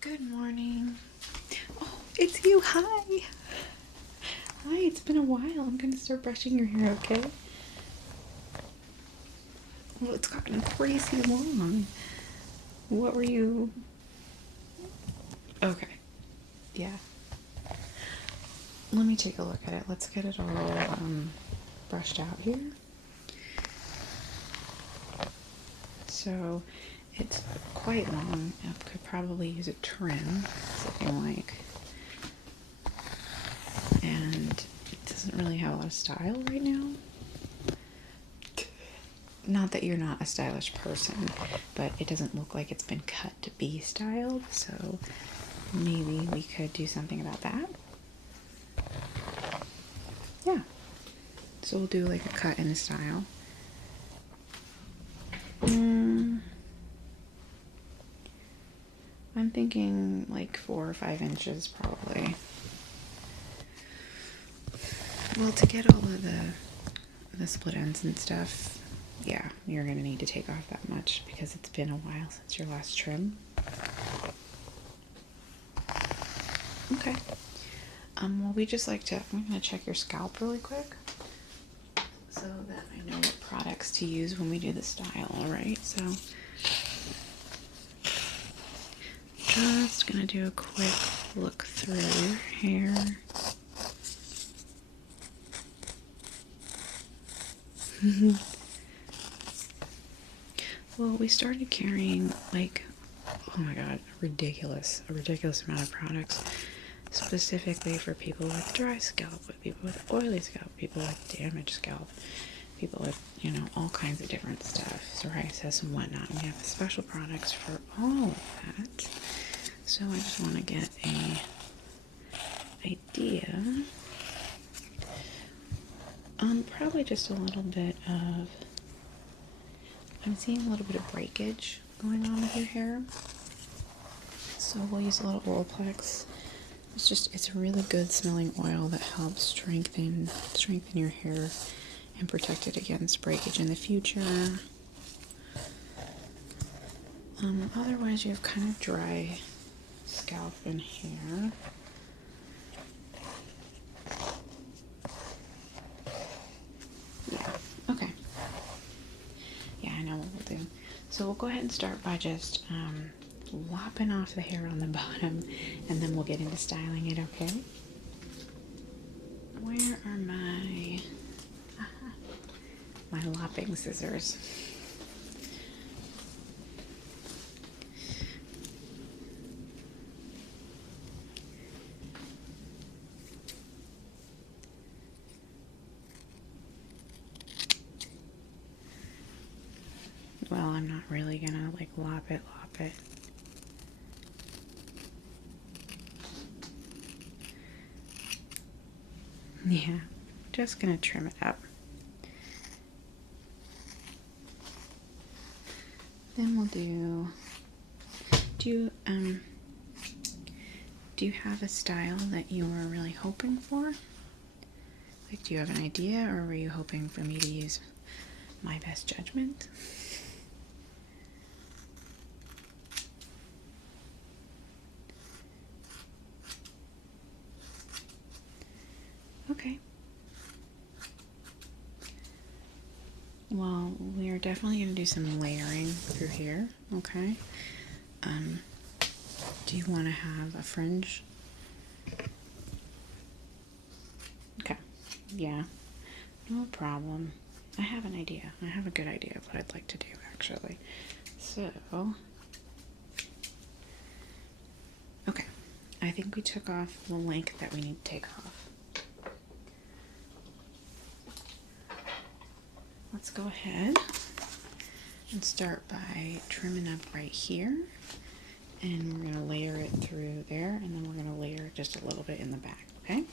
Good morning. Oh, it's you. Hi. Hi, it's been a while. I'm gonna start brushing your hair, okay? Well, it's gotten crazy long. What were you? Okay. Yeah. Let me take a look at it. Let's get it all brushed out here. So it's quite long. I could probably use a trim. It's looking like. And it doesn't really have a lot of style right now. Not that you're not a stylish person, but it doesn't look like it's been cut to be styled, so maybe we could do something about that. Yeah. So we'll do like a cut and a style. I'm thinking like 4 or 5 inches probably. Well, to get all of the split ends and stuff, yeah, you're gonna need to take off that much because it's been a while since your last trim. Okay. Well, we just like to, I'm gonna check your scalp really quick so that I know what products to use when we do the style, alright? So, just gonna do a quick look through your hair. Well, we started carrying like, oh my god, a ridiculous amount of products specifically for people with dry scalp, with people with oily scalp, people with damaged scalp, people with, you know, all kinds of different stuff, psoriasis and whatnot. We have special products for all of that. So I just want to get a idea. Probably just a little bit of, I'm seeing a little bit of breakage going on with your hair. So we'll use a little Olaplex. It's a really good smelling oil that helps strengthen your hair and protect it against breakage in the future. Otherwise you have kind of dry scalp and hair. Yeah, okay. Yeah, I know what we'll do. So we'll go ahead and start by just lopping off the hair on the bottom, and then we'll get into styling it, okay? Where are my lopping scissors? Well, I'm not really gonna like lop it. Yeah, just gonna trim it up. Then we'll do you have a style that you were really hoping for? Like, do you have an idea, or were you hoping for me to use my best judgment? Okay. Well, we are definitely going to do some layering through here, okay? Do you want to have a fringe? Okay, yeah, no problem. I have an idea. I have a good idea of what I'd like to do, actually. So, okay, I think we took off the length that we need to take off. Let's go ahead and start by trimming up right here, and we're going to layer it through there, and then we're going to layer it just a little bit in the back, okay?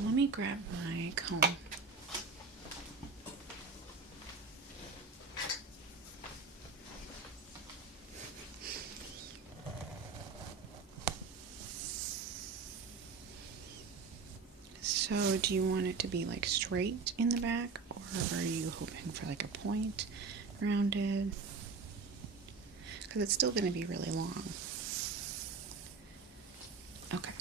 Let me grab my comb. So do you want it to be like straight in the back, or are you hoping for like a point rounded? Because it's still going to be really long. Okay.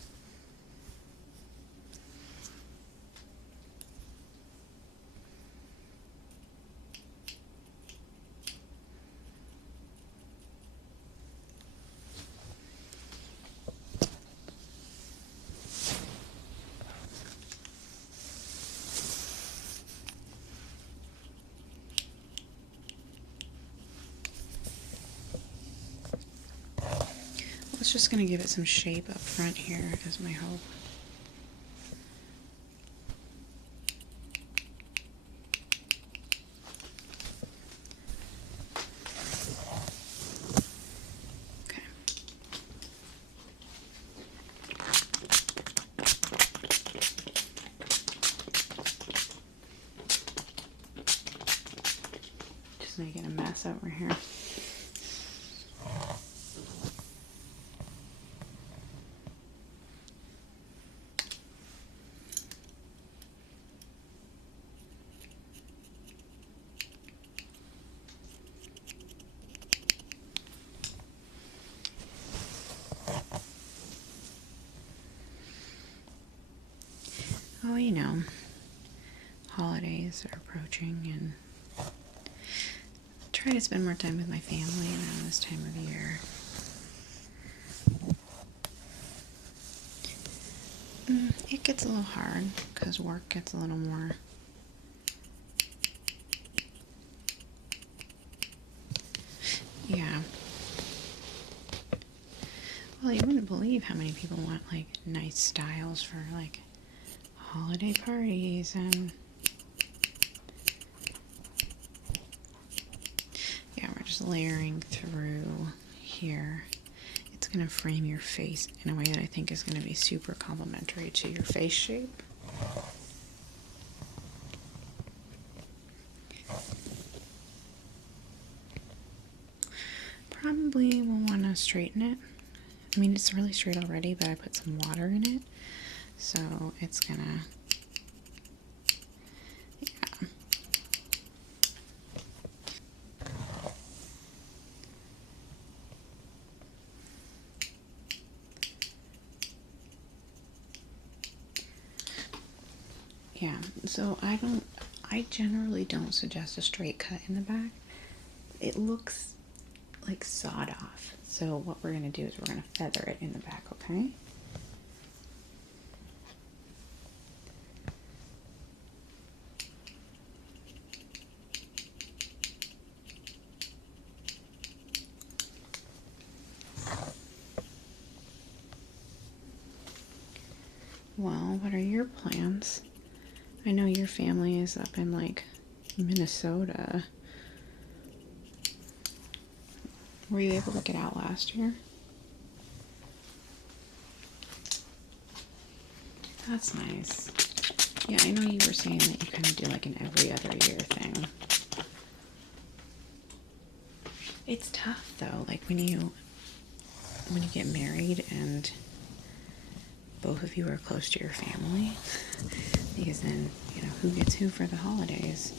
It's just going to give it some shape up front here, is my hope. Okay. Just making a mess over here. Oh, you know, holidays are approaching, and try to spend more time with my family around this time of year. It gets a little hard because work gets a little more yeah. Well, you wouldn't believe how many people want like nice styles for like holiday parties, and yeah, we're just layering through here. It's going to frame your face in a way that I think is going to be super complimentary to your face shape. Probably will want to straighten it. I mean, it's really straight already, but I put some water in it, so it's gonna, yeah. Yeah, so I generally don't suggest a straight cut in the back. It looks like sawed off. So what we're going to do is we're going to feather it in the back, okay? Well, what are your plans? I know your family is up in like Minnesota. Were you able to get out last year? That's nice. Yeah, I know you were saying that you kind of do like an every other year thing. It's tough though, like when you get married and both of you are close to your family, because then, you know, who gets who for the holidays?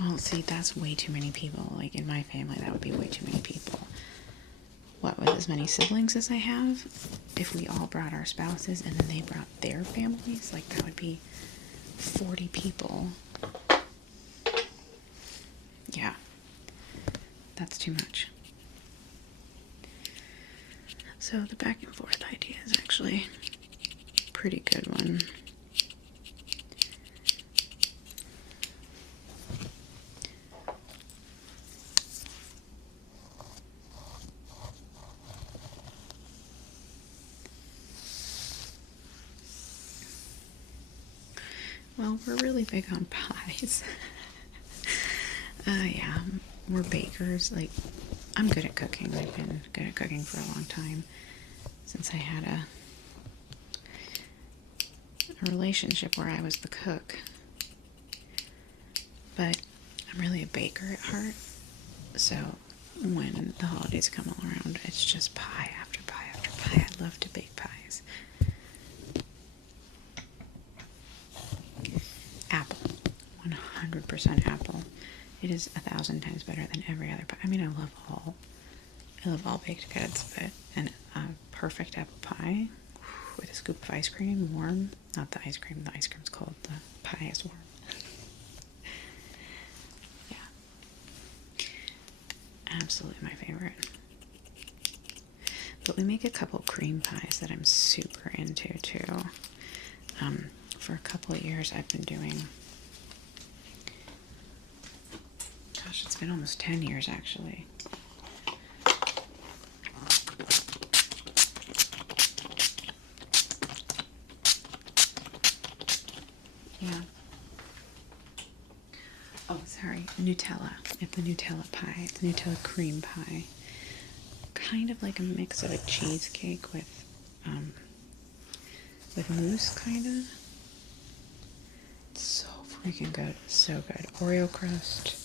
Well, see, that's way too many people. Like, in my family, that would be way too many people. What, with as many siblings as I have? If we all brought our spouses and then they brought their families, like, that would be 40 people. Yeah. That's too much. So, the back and forth idea is actually a pretty good one. Well, we're really big on pies. Yeah, we're bakers. Like, I'm good at cooking. I've been good at cooking for a long time, since I had a relationship where I was the cook. But I'm really a baker at heart, so when the holidays come all around. It's just pie after pie after pie. I love to bake pies. Apple. 100% apple. It is 1,000 times better than every other pie. I mean, I love all baked goods, but a perfect apple pie with a scoop of ice cream, warm. Not the ice cream's cold. The pie is warm. Yeah. Absolutely my favorite. But we make a couple cream pies that I'm super into too. For a couple of years I've been doing, gosh, it's been almost 10 years actually. Yeah. Oh, sorry, Nutella. It's the Nutella pie. It's Nutella cream pie. Kind of like a mix of a cheesecake with mousse, kind of. It's so freaking good. So good. Oreo crust.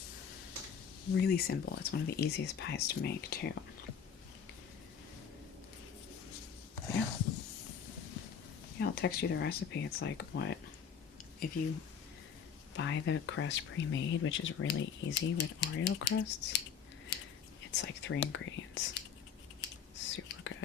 Really simple. It's one of the easiest pies to make, too. Yeah. Yeah, I'll text you the recipe. It's like, what? If you buy the crust pre-made, which is really easy with Oreo crusts, it's like 3 ingredients. Super good.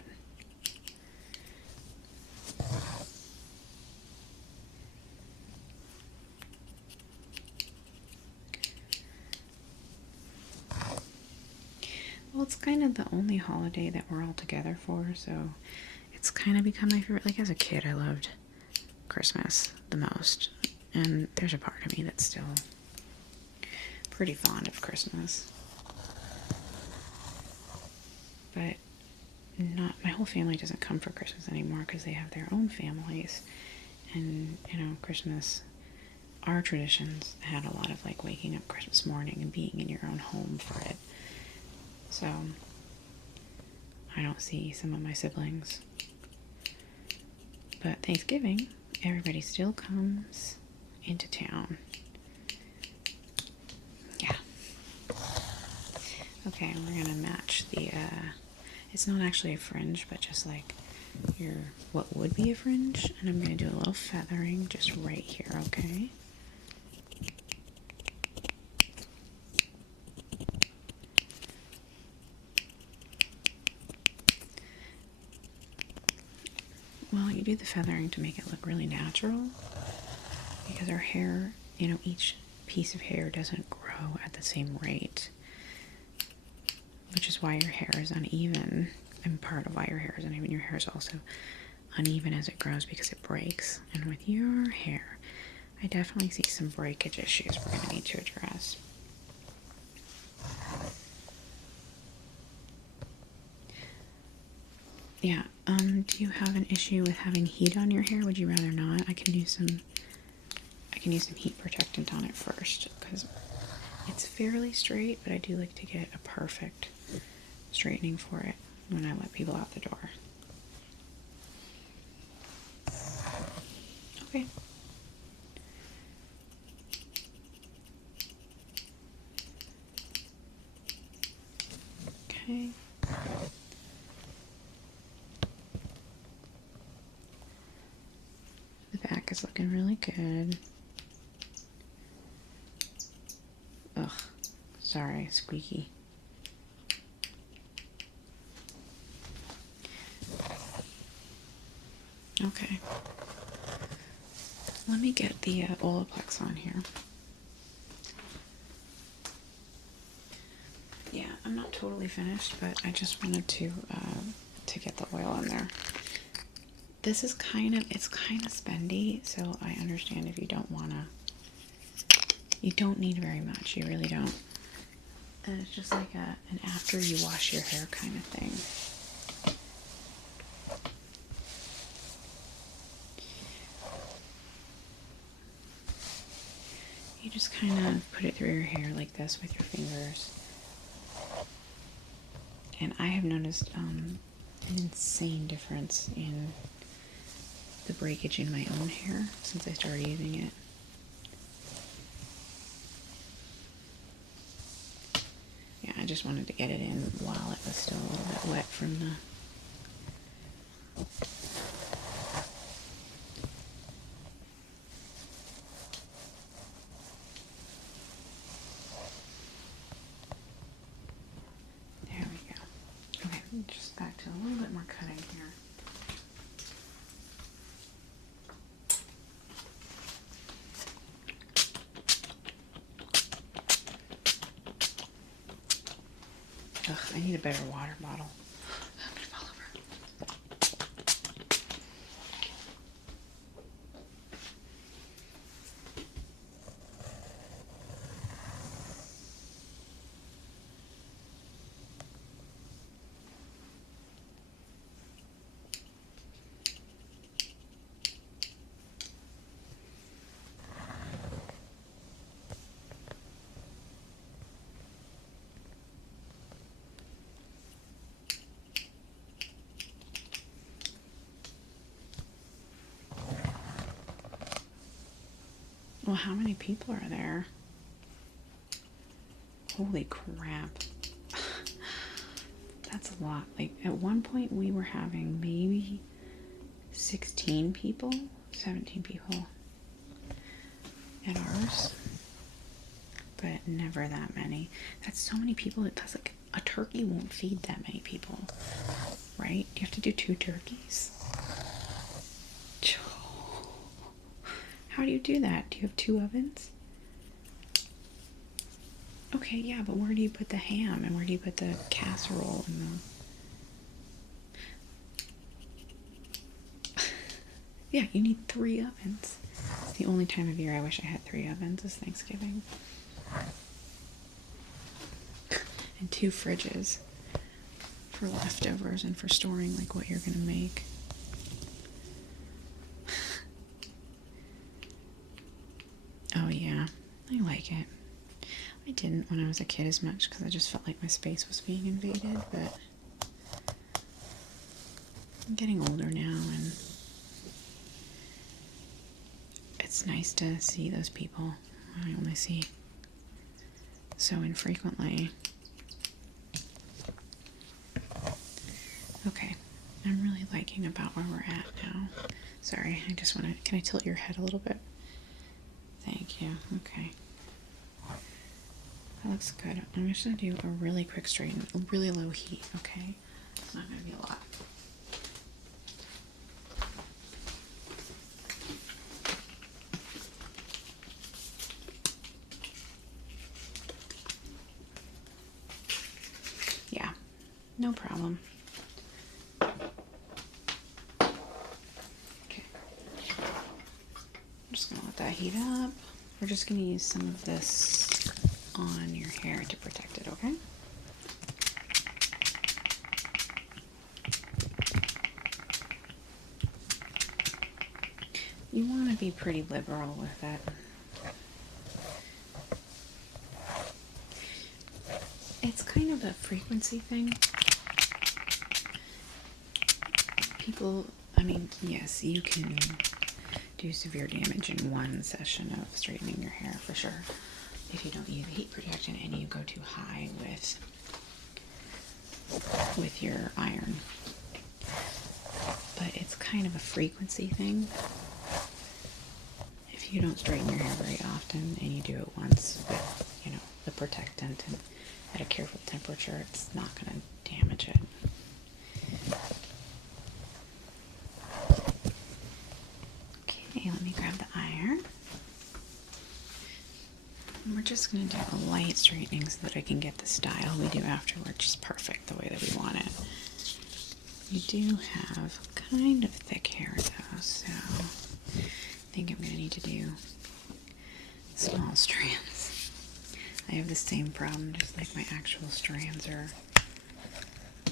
Well, it's kind of the only holiday that we're all together for, so it's kind of become my favorite. Like, as a kid, I loved Christmas the most, and there's a part of me that's still pretty fond of Christmas. But not, my whole family doesn't come for Christmas anymore because they have their own families, and, you know, Christmas, our traditions had a lot of, like, waking up Christmas morning and being in your own home for it. So, I don't see some of my siblings. But Thanksgiving, everybody still comes into town. Yeah. Okay, we're gonna match the, it's not actually a fringe, but just like what would be a fringe. And I'm gonna do a little feathering just right here, okay? Well, you do the feathering to make it look really natural, because our hair, you know, each piece of hair doesn't grow at the same rate, which is why your hair is uneven, and part of why your hair is uneven. Your hair is also uneven as it grows because it breaks, and with your hair, I definitely see some breakage issues we're going to need to address. Yeah, do you have an issue with having heat on your hair? Would you rather not? I can use some heat protectant on it first, because it's fairly straight, but I do like to get a perfect straightening for it when I let people out the door. Okay. Okay. The back is looking really good. Ugh, sorry, squeaky. Okay. Let me get the Olaplex on here. Yeah, I'm not totally finished, but I just wanted to get the oil in there. This is it's kind of spendy, so I understand if you don't wanna. You don't need very much, you really don't. And it's just like an after you wash your hair kind of thing. You just kind of put it through your hair like this with your fingers. And I have noticed an insane difference in the breakage in my own hair since I started using it. Yeah, just wanted to get it in while it was still a little bit wet from the... There we go. Okay, just back to a little bit more cutting here. Ugh, I need a better water bottle. I'm gonna fall over. Well, how many people are there? Holy crap. That's a lot. Like, at one point we were having maybe 16 people, 17 people at ours, but never that many. That's so many people. That's like, a turkey won't feed that many people, right? You have to do 2 turkeys. How do you do that? Do you have 2 ovens? Okay, yeah, but where do you put the ham and where do you put the casserole and the... Yeah, you need 3 ovens. It's the only time of year I wish I had 3 ovens is Thanksgiving. And 2 fridges for leftovers and for storing like what you're gonna make. Oh yeah, I like it. I didn't when I was a kid as much because I just felt like my space was being invaded, but I'm getting older now and it's nice to see those people I only see so infrequently. Okay, I'm really liking about where we're at now. Sorry, I just want to, can I tilt your head a little bit? Thank you. Okay. That looks good. I'm just going to do a really quick straighten, really low heat, okay? It's not going to be a lot. Yeah, no problem. Okay. I'm just going to let that heat up. We're just going to use some of this on your hair to protect it, okay? You want to be pretty liberal with it. It's kind of a frequency thing. People, I mean, yes, you can do severe damage in one session of straightening your hair for sure. If you don't use heat protection and you go too high with your iron. But it's kind of a frequency thing. If you don't straighten your hair very often and you do it once with, you know, the protectant and at a careful temperature, it's not going to damage it. Okay, let me grab the iron. And we're just going to do a light straightening so that I can get the style we do afterward just perfect the way that we want it. You do have kind of thick hair though, so I think I'm going to need to do small strands. I have the same problem, just like my actual strands are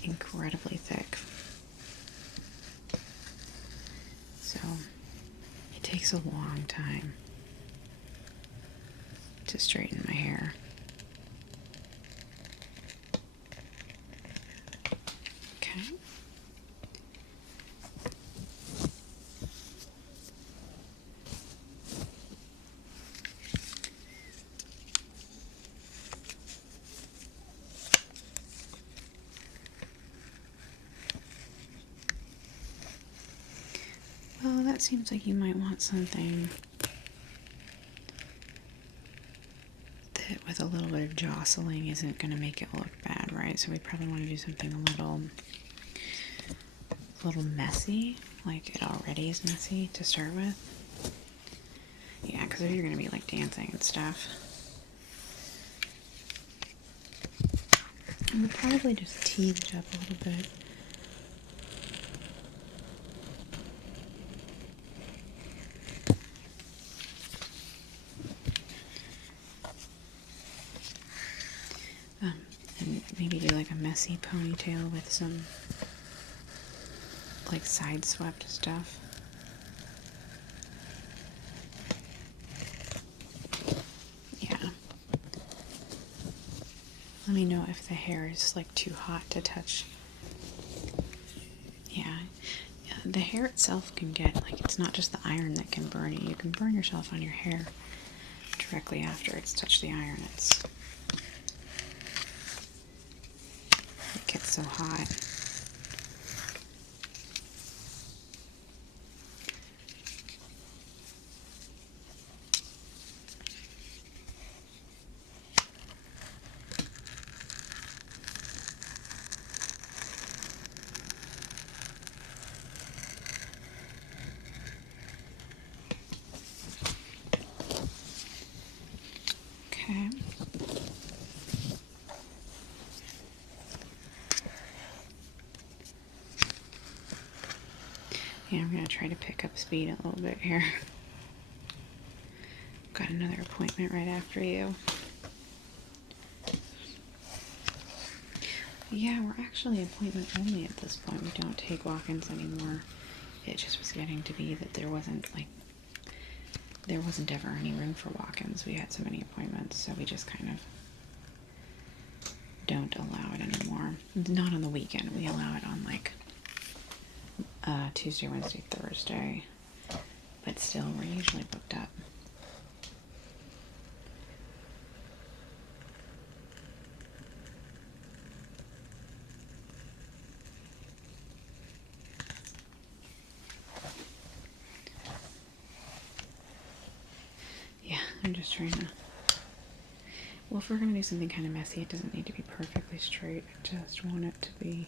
incredibly thick. So it takes a long time to straighten my hair. Okay. it seems like you might want something that with a little bit of jostling isn't going to make it look bad, right? So we probably want to do something a little messy, like it already is messy to start with. Yeah, because if you're going to be like dancing and stuff. I would probably just tease it up a little bit. And maybe do like a messy ponytail with some like side swept stuff. Yeah. Let me know if the hair is like too hot to touch. Yeah. The hair itself can get, like, it's not just the iron that can burn you. You can burn yourself on your hair directly after it's touched the iron. It gets so hot. Okay. Yeah, I'm going to try to pick up speed a little bit here. Got another appointment right after you. Yeah, we're actually appointment only at this point. We don't take walk-ins anymore. It just was getting to be that there wasn't ever any room for walk-ins. We had so many appointments, so we just kind of don't allow it anymore. Not on the weekend. We allow it on like Tuesday, Wednesday, Thursday. But still, we're usually booked up. Yeah, I'm just trying to... Well, if we're going to do something kind of messy, it doesn't need to be perfectly straight. I just want it to be...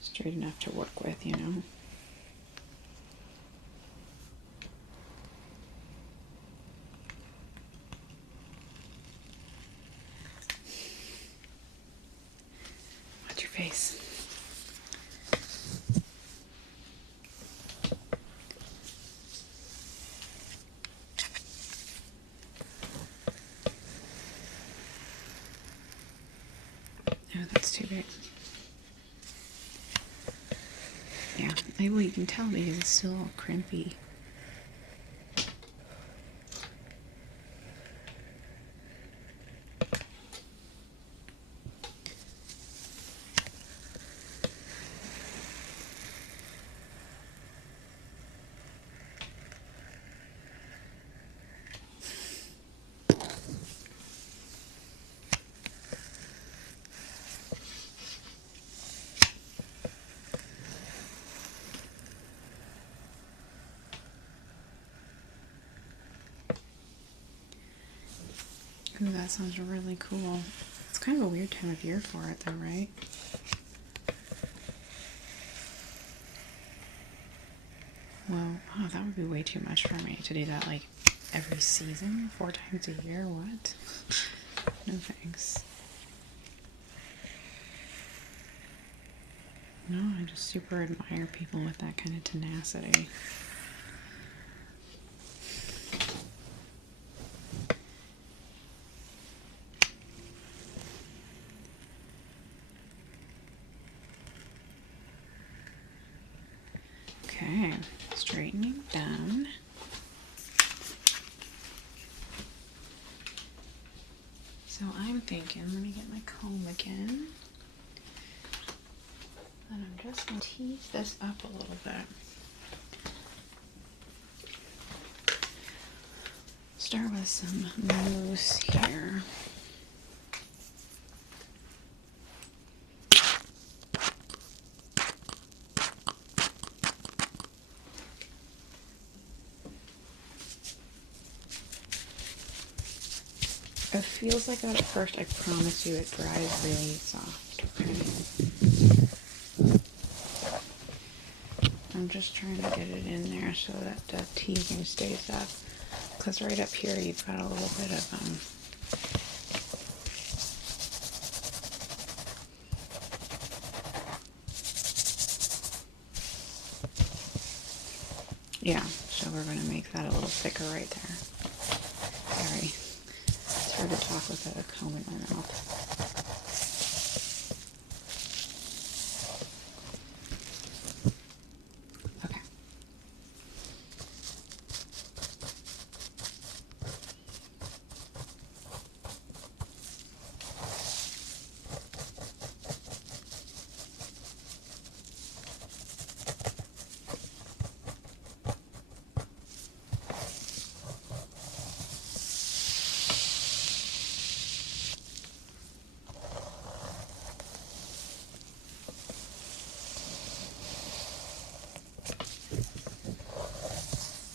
straight enough to work with, you know? Watch your face. Oh, that's too big. Yeah, well, you can tell because it's still all crimpy. Ooh, that sounds really cool. It's kind of a weird time of year for it though, right? Well, oh, that would be way too much for me to do that like every season, 4 times a year. What? No thanks. No, I just super admire people with that kind of tenacity. Okay, straightening down. So I'm thinking, let me get my comb again. And I'm just going to tease this up a little bit. Start with some mousse here. It feels like that at first. I promise you it dries really soft. Okay. I'm just trying to get it in there so that the teasing stays up. Because right up here you've got a little bit of yeah, so we're going to make that a little thicker right there. Sorry, it's hard to talk without a comb in my mouth. Okay.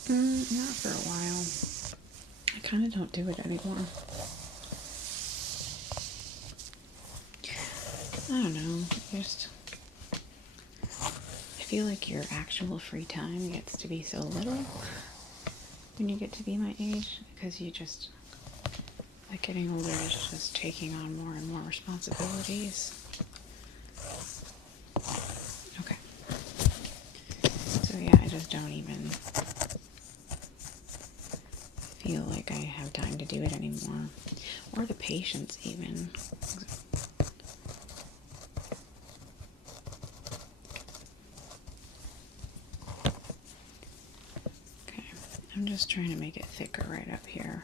Not for a while. I kind of don't do it anymore. I don't know, just I feel like your actual free time gets to be so little when you get to be my age, because you just, like, getting older is just taking on more and more responsibilities. Okay. So yeah, I just don't even feel like I have time to do it anymore. Or the patience even. Okay, I'm just trying to make it thicker right up here.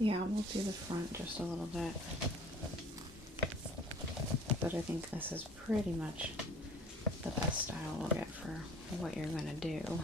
Yeah, we'll do the front just a little bit. But I think this is pretty much the best style we'll get for what you're going to do.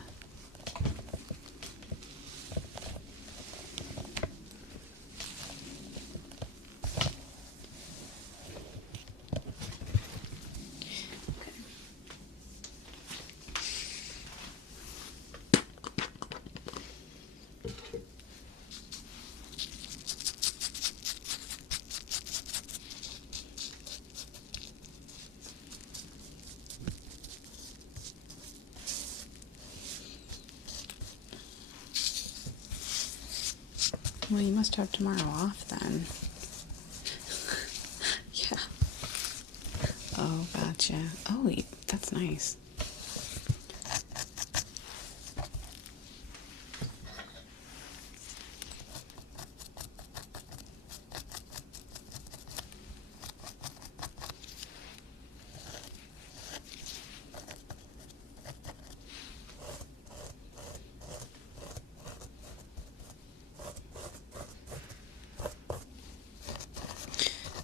Well, you must have tomorrow off then. Yeah. Oh, gotcha. Oh, that's nice.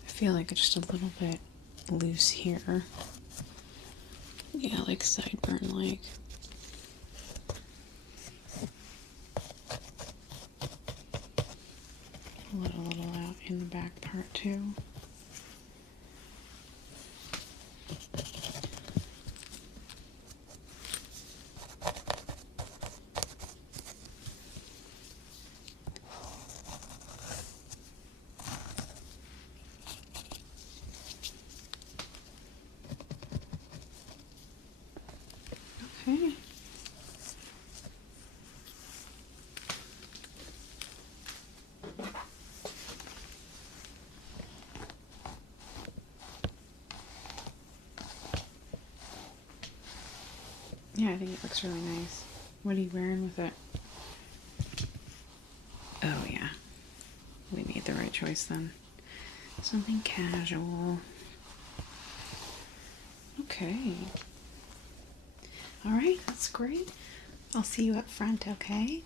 I feel like it's just a little bit loose here. Yeah, like sideburn like. Let a little out in the back part too. Okay. Yeah, I think it looks really nice. What are you wearing with it? Oh yeah, we made the right choice then. Something casual. Okay. Alright, that's great. I'll see you up front, okay?